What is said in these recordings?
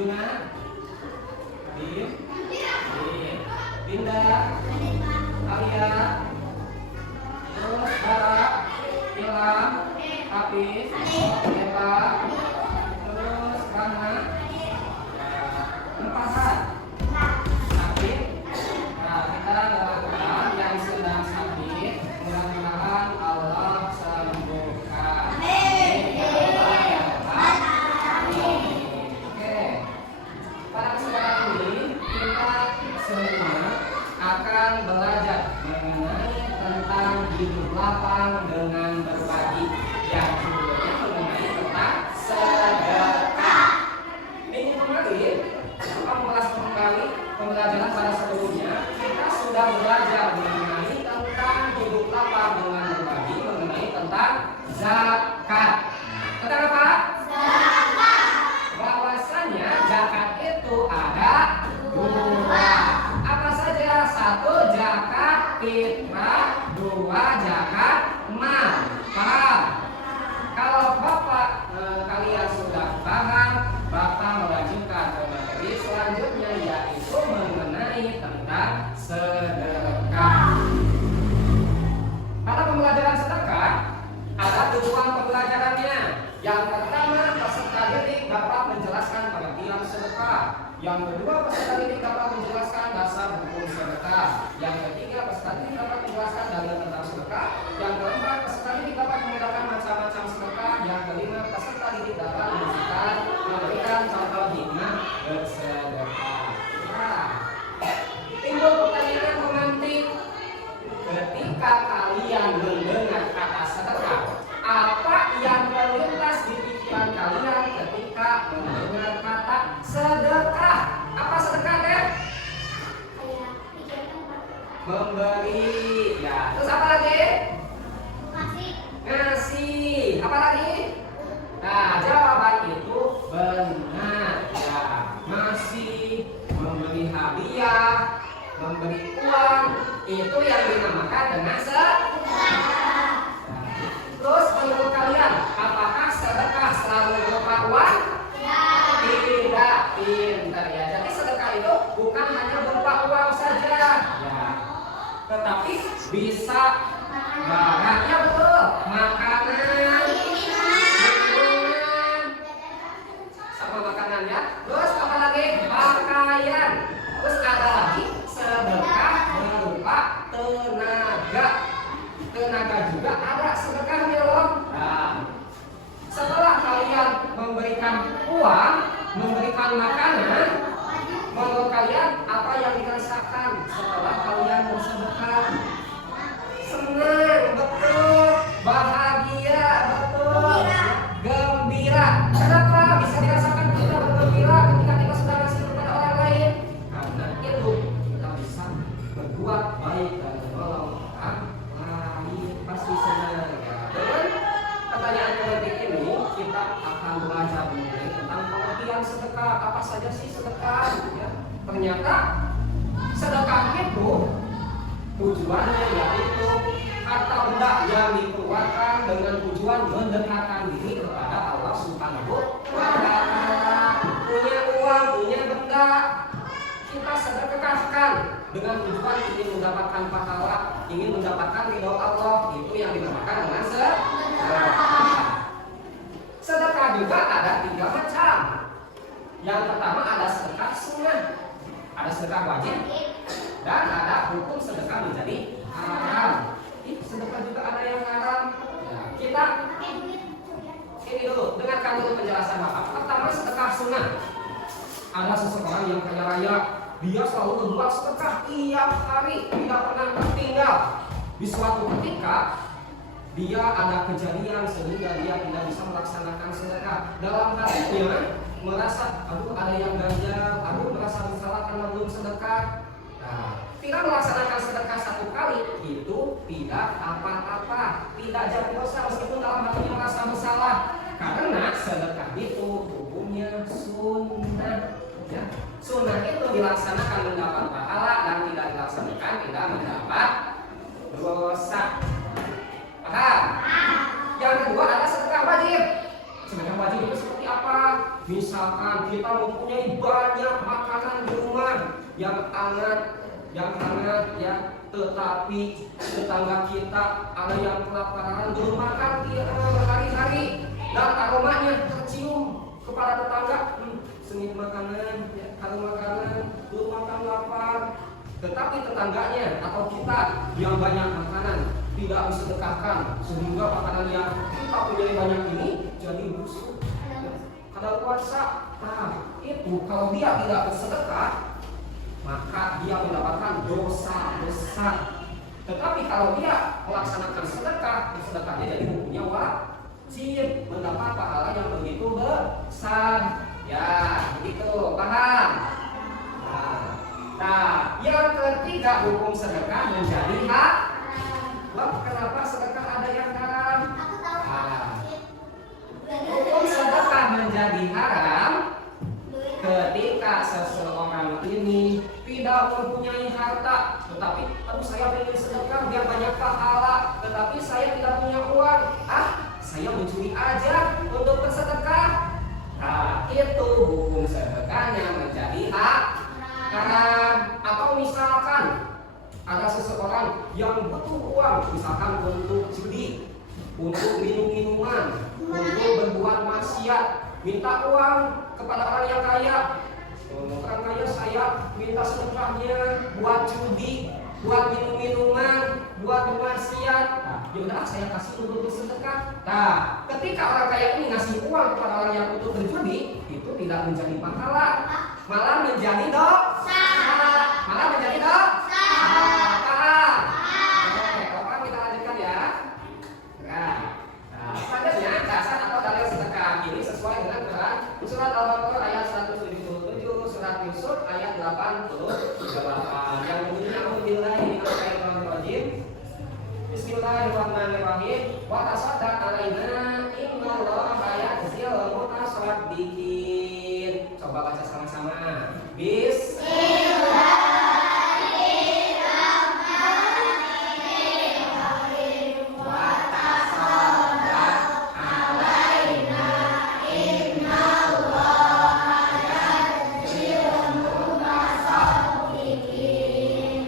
Yuna, Din, Dinda, Alia, terus Bara, Ilham, Hafiz, Eva, terus Rana, Farhan, sakit. Nah, kita doakan yang sedang sakit, mudah-mudahan Allah sembuhkan. Oke, pada kesempatan ini kita semua akan belajar mengenai tentang hidup lapang dengan berbagi, yang sebelumnya mengenai tentang sedekah. Minggu kemarin, pembelajaran pada sebelumnya kita sudah belajar mengenai tentang hidup lapang dengan berbagi, mengenai tentang zakat. Tentang apa? Zakat. Bahwasanya zakat itu ada dua. Apa saja? Satu, zakat fitrah. Dua, zakat mal. Paham? Kalau Bapak kalian sudah paham, Bapak melanjutkan ke materi selanjutnya, yaitu mengenai tentang sedekah. Pada pembelajaran sedekah ada tujuan pembelajarannya. Yang pertama, peserta didik dapat menjelaskan pengertian sedekah. Yang kedua, peserta didik dapat menjelaskan dasar hukum sedekah. Yang ketiga, peserta didik dapat menjelaskan dalil tentang sedekah. Yang keempat, peserta didik dapat membedakan macam-macam sedekah. Yang kelima, peserta didik dapat memberikan contoh hikmah bersedekah. Nah, timbul pertanyaan romantik ketika kalian mendengar kata sedekah. Apa yang terlintas di pikiran kalian ketika mendengar kata sedekah? Apa sedekah, Teh? Memberi. Ya, terus apa lagi? Ngasih. Apa lagi? Nah, jawaban itu benar. Ya, masih memberi hadiah, memberi uang, itu yang dinamakan dengan sedekah. Terus menurut kalian, apakah sedekah selalu berupa uang? Tidak, pintar ya. Jadi sedekah itu bukan hanya berupa uang saja, ya, tetapi bisa barang, ya betul, makanan, minuman, sama makanan ya. Terus apa lagi? Pakaian. Terus ada lagi sedekah berupa tenaga. Tenaga juga ada sedekahnya loh. Nah, setelah kalian memberikan uang, memberikan makanan, menurut kalian apa yang dirasakan setelah kalian bersedekah? Senang, betul. Bahagia, betul. Gembira. Kenapa bisa dirasakan kita bergembira ketika kita sudah ngasih kepada orang lain? Karena itu kita bisa berbuat baik dan menolong orang lain, pasti senang. Dan pertanyaan politik ini kita akan belajar mengenai tentang pengertian sedekah. Apa saja sih sedekah? Ya, ternyata sedekah itu tujuannya yaitu harta benda yang dikeluarkan dengan tujuan mendekatkan diri kepada Allah Subhanahu wa Ta'ala. Punya uang, punya benda, kita sedekahkan dengan tujuan ingin mendapatkan pahala, ingin mendapatkan ridho Allah. Itu yang dinamakan dengan sedekah. Sedekah juga ada 3 macam. Yang pertama ada sedekah sunnah, ada sedekah wajib, dan ada hukum sedekah menjadi haram. Sedekah juga ada yang haram. Nah, kita ini dulu, dengarkan dulu penjelasan Bapak. Pertama, sedekah sunnah. Ada seseorang yang kaya raya, dia selalu berbuat sedekah tiap hari, tidak pernah tertinggal. Di suatu ketika dia ada kejadian sehingga dia tidak bisa melaksanakan sedekah. Dalam hatinya merasa, aduh ada yang ganjal, aduh merasa bersalah karena belum sedekah. Nah, tidak melaksanakan sedekah 1 kali itu tidak apa-apa, tidak jadi dosa meskipun dalam hatinya merasa bersalah, karena sedekah itu hukumnya sunnah. Ya, sunnah itu dilaksanakan mendapat pahala dan tidak dilaksanakan tidak mendapat dosa. Paham? Yang kedua ada sedekah wajib. Sedekah wajib itu seperti apa? Misalkan kita mempunyai banyak makanan di rumah yang hangat ya, tetapi tetangga kita ada yang kelaparan belum makan berhari-hari dan aromanya tercium kepada tetangga, sengit makanan, ya, harum makanan, belum makan lapar. Tetapi tetangganya atau kita yang banyak makanan tidak disedekahkan sehingga makanan yang kita punya banyak ini jadi busuk, kadaluarsa. Nah, itu kalau dia tidak bersedekah maka dia mendapatkan dosa besar. Tetapi kalau dia melaksanakan sedekah, sedekahnya jadi hukumnya wajib mendapat pahala yang begitu besar. Ya, begitu, paham? Nah, yang ketiga, hukum sedekah menjadi hak. Wah, kenapa sedekah ada yang haram? Hukum sedekah menjadi haram ketika seseorang ini tidak mempunyai harta, tetapi saya ingin sedekah biar banyak pahala, tetapi saya tidak punya uang. Saya mencuri aja untuk bersedekah. Nah, itu hukum sedekahnya menjadi hak haram. Atau misalkan ada seseorang yang butuh uang, misalkan untuk judi, untuk minum-minuman, untuk berbuat maksiat, minta uang kepada orang yang kaya. Orang kaya, saya minta sedekahnya buat judi, buat minum-minuman, buat bermaksiat. Yaudah, saya kasih untuk bersedekah. Nah, ketika orang kaya ini ngasih uang kepada orang yang untuk berjudi, itu tidak menjadi pahala, malah menjadi dosa. Malah menjadi dosa. Oke, kita lanjutkan ya. Nah, selanjutnya dasar atau dalil sedekah ini sesuai dengan Quran surat Al-Baqarah ayat 177, surat Yusuf ayat 88 yang bunyinya A'udzubillahi minasyaitonirrajim. Bismillahirrahmanirrahim. Wa tasaddaq alaina innallaha yajzil mutasaddiqin. Coba baca sama-sama.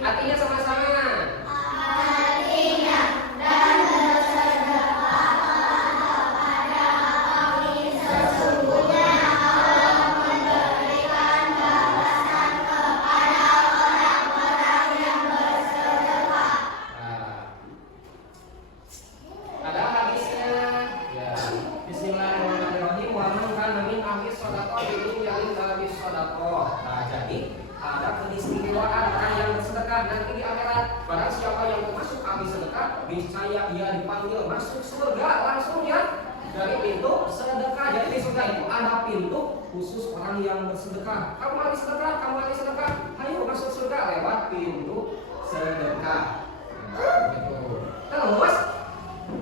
Artinya sama-sama. Ada hadisnya. Ya. Bismillahirrahmanirrahim. Wa man kana min ahli shadaqah bi yamin habis shadaqah. Nah, jadi ada keistimewaan orang yang bersedekah nanti di akhirat. Barang siapa yang termasuk ahli sedekah, niscaya ia dipanggil masuk surga langsung ya dari pintu sedekah. Jadi di surga itu ada pintu khusus orang yang bersedekah. Kamu ahli sedekah, kamu ahli sedekah, ayo masuk surga lewat pintu sedekah. Terus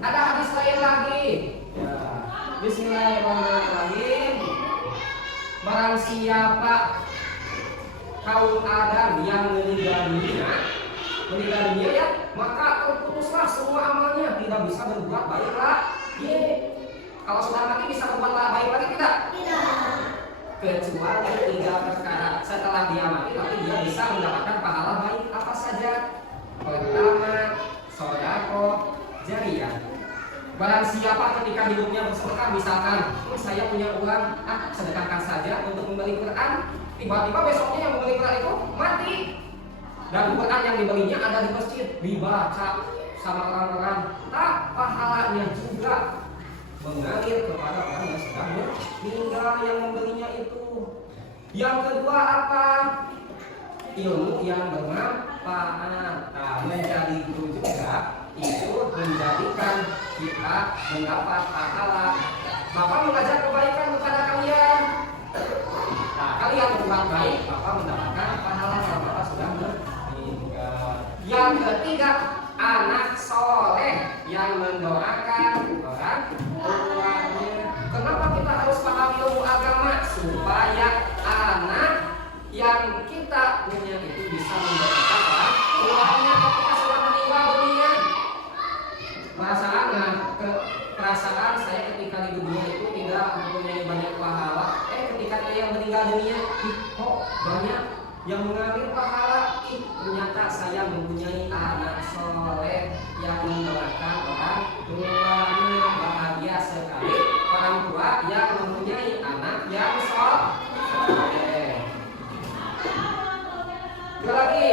ada hadis lain lagi. Ya. Bismillahirrahmanirrahim. Barang siapa kaum Adam yang meninggal dunia ya, maka terputuslah semua amalnya, tidak bisa berbuat baik lagi. Kalau sudah mati bisa berbuat baik lagi tidak? Tidak. Kecuali 3 perkara. Setelah dia mati, tapi dia bisa mendapatkan pahala baik apa saja. Pertama, sedekah jariyah. Barang siapa ketika hidupnya bersedekah, misalkan saya punya uang, sedekahkan saja untuk membeli Quran. Tiba-tiba besoknya yang membeli Quran itu mati, dan Quran yang dibelinya ada di masjid, dibaca sama orang-orang, pahalanya juga mengalir kepada orang yang sedang meninggal yang membelinya itu. Yang kedua apa? Ilmu yang bermanfaat. Menjadi guru juga itu menjadikan kita mendapat pahala. Bapak mengajar kebaikan kepada kalian. Kalian berbuat baik, Bapak mendapatkan pahala kalau Bapak sudah meninggal. Yang ketiga, anak soleh yang mendoakan orang tuanya. Kenapa kita harus paham ilmu agama? Supaya anak yang kita punya itu bisa mendoakan orang tuanya ketika sudah meninggal dunia. Perasaan saya ketika di dunia, kok banyak yang mengambil pahala. Ternyata saya mempunyai anak soleh yang mendoakan orang tuanya. Bahagia sekali orang tua yang mempunyai anak yang soleh. Lagi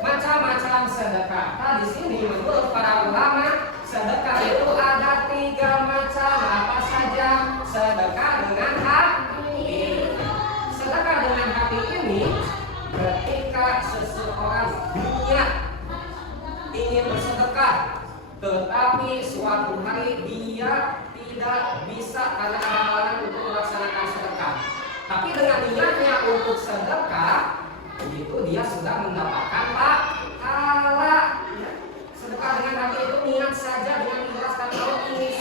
macam-macam sedekah. Di sini menurut para ulama, sedekah itu ada 3 macam. Apa saja? Sedekah dengan hati. Sedekah dengan hati ini ketika seseorang niat ingin bersedekah, tetapi suatu hari dia tidak bisa karena ada halangan untuk melaksanakan sedekah. Tapi dengan niatnya untuk sedekah, itu dia sudah mendapatkan pahala. Sedekah dengan hati itu niat saja dengan menjelaskan kalau ingin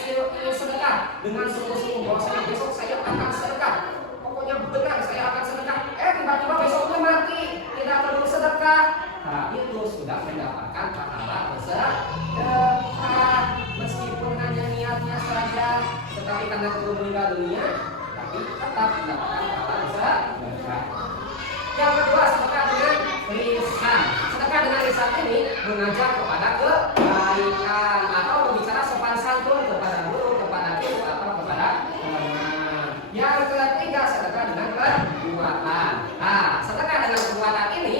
sedekah dengan sungguh-sungguh bahwasanya besok saya akan sedekah. Pokoknya benar saya akan sedekah. Tiba-tiba besoknya mati tidak perlu sedekah. Nah, itu sudah mendapatkan pahala bersedekah meskipun hanya niatnya saja, tetapi karena belum meninggal dunia, tapi tetap mendapatkan pahala bersedekah. Yang kedua, sedekah dengan lisan. Sedekah dengan lisan ini mengajak kepada kebaikan atau berbicara sopan santun kepada guru, kepada ibu atau kepada teman. Yang ketiga, sedekah dengan perbuatan. Nah, sedekah dengan perbuatan ini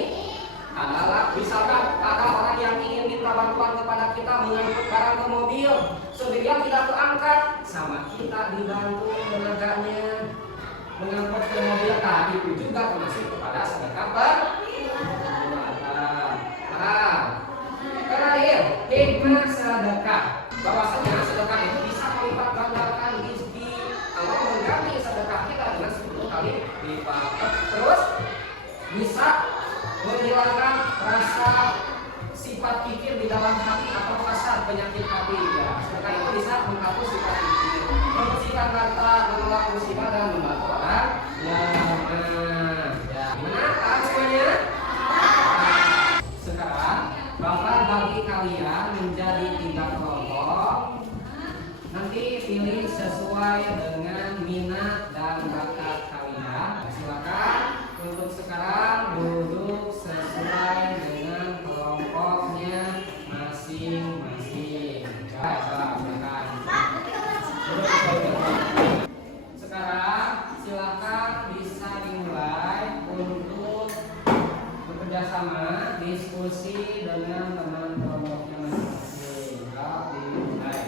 adalah misalkan ada orang yang ingin minta bantuan kepada kita mengangkut barang ke mobil, sendirian tidak terangkat, sama kita dibantu tenaganya mengangkut ke mobil. Nah, itu juga termasuk kepada sedekah perbuatan. Terakhir, hikmah sedekah. Bahwasanya sedekah itu bisa melipat gandakan rezeki. Allah mengganti sedekah kita dengan 10 kali lipat. Terus bisa menghilangkan rasa sifat pikir di dalam hati atau kasar penyakit hati. Ya, sedekah itu bisa menghapus sifat pikir, membersihkan harta, menolak musibah dan membantu orang yang ya, gimana semuanya? Sekarang Bapak bagi kalian menjadi 3 kelompok. Nanti pilih sesuai dengan minat dan bakat kalian. Silakan untuk sekarang duduk sesuai dengan kelompoknya masing-masing. Sekarang silakan bisa dimulai untuk bekerja sama, diskusi dengan teman kelompoknya masing-masing. Dimulai.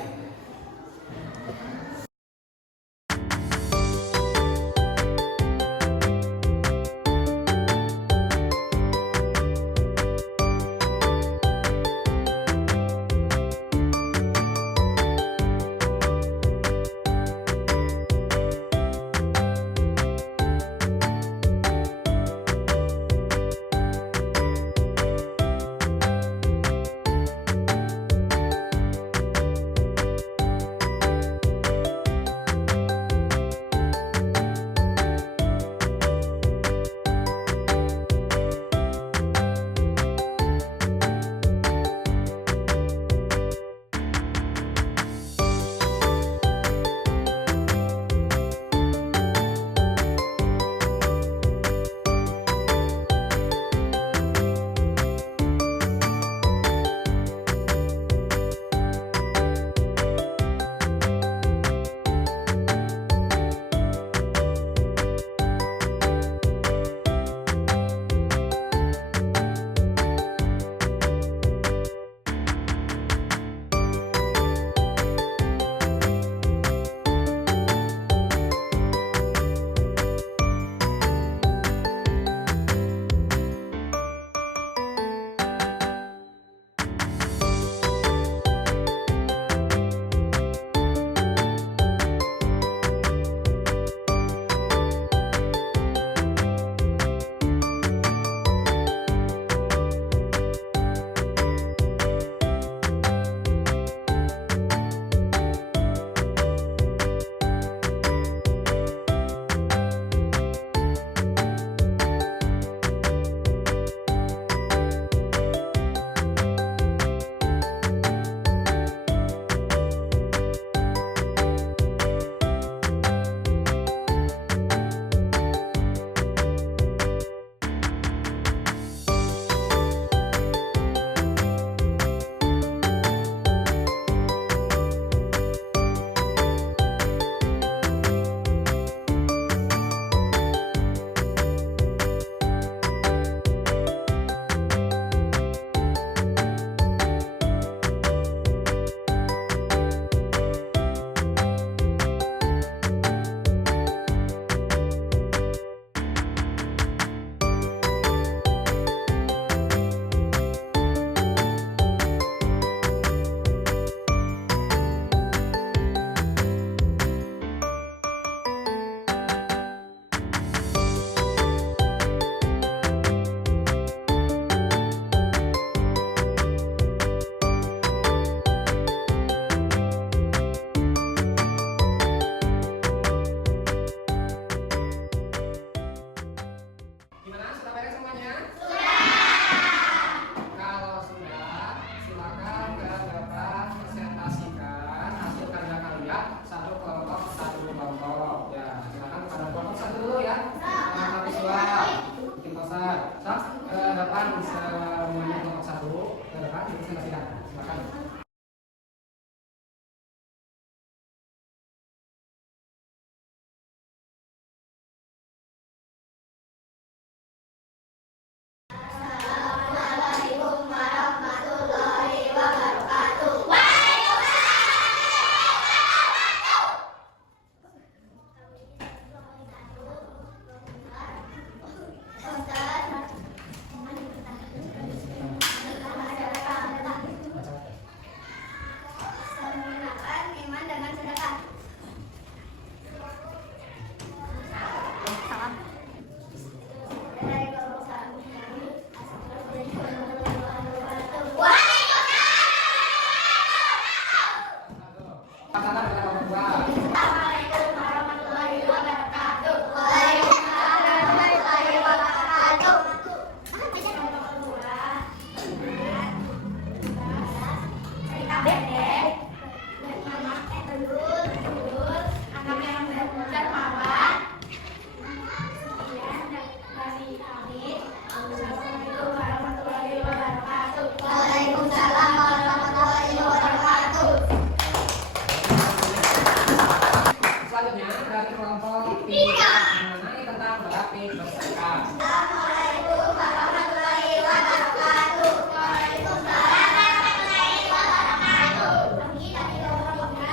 dari kelompok 3 mengenai tentang grafik berserkat. Assalamualaikum warahmatullahi wabarakatuh. Waalaikumsalam warahmatullahi wabarakatuh. Kami dari kelompok 3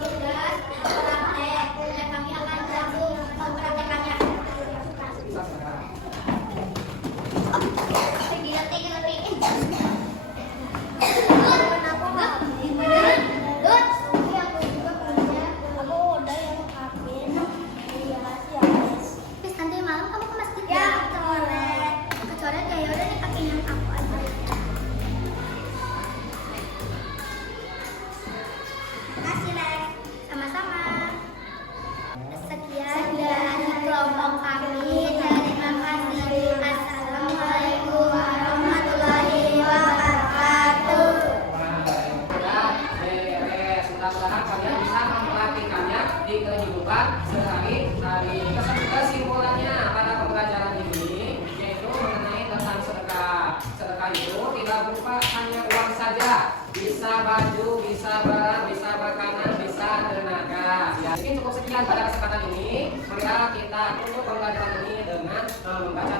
mengulas dan kami akan langsung mempraktekannya. Bisa sekarang. Sekian dari kelompok kami. Terima kasih. Assalamualaikum warahmatullahi wabarakatuh. Sudah beres. Mudah-mudahan kalian bisa mempraktikannya di kehidupan sehari-hari. Kesimpulannya pada pembelajaran ini yaitu mengenai tentang sedekah. Sedekah itu tidak berupa hanya uang saja, bisa baju, bisa barang, bisa makanan, bisa tenaga. Ya, mungkin cukup sekian pada kesempatan ini. Marilah kita tutup pembelajaran ini dengan membaca